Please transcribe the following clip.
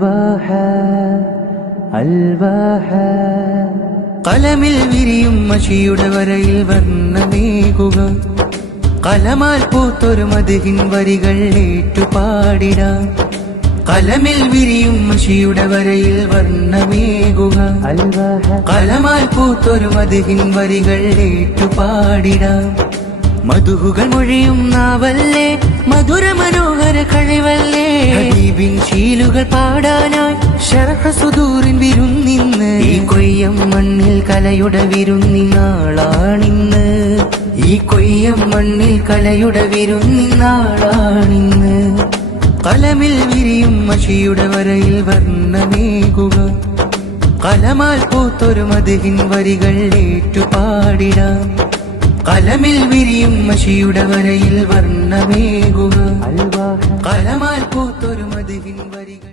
അൽവാഹ അൽവാഹ കലമിൽ വിരിയും മഷിയുടെ വരയിൽ വർണ്ണമേകുക കലമാൽ പൂത്തൊരു മദ്ഹിൻ വരികൾ ഏറ്റുപാടിടാം കലമിൽ വിരിയും മഷിയുടെ വരയിൽ വർണ്ണമേകുക കലമാൽ പൂത്തൊരു മദ്ഹിൻ വരികൾ ഏറ്റുപാടിടാം മധുഹുകൾ മൊഴിയും നാവല്ലേ മധുര മനോഹര കഴിവല്ലേ ഹബീബിൻ ശീലുകൾ പാടാനായി ശറഹ സുദൂറിൻ വിരുന്നിന്ന് ഈ കൊയ്യം മണ്ണിൽ കലയുടെ വിരുന്നിനാളാണിന്ന് ഈ കൊയ്യം മണ്ണിൽ കലയുടെ വിരുന്നിനാളാണിന്ന് കലമിൽ വിരിയും മഷിയുടെ വരയിൽ വർണ്ണമേകുക കലമാൽ പൂത്തൊരു മദ്ഹിൻ വരികൾ ഏറ്റുപാടിടാം കലമിൽ വിരിയും മഷിയുടെ വരയിൽ വർണ്ണമേകുക കലമാൽ പൂത്തൊരു മദ്ഹിൻ വരികൾ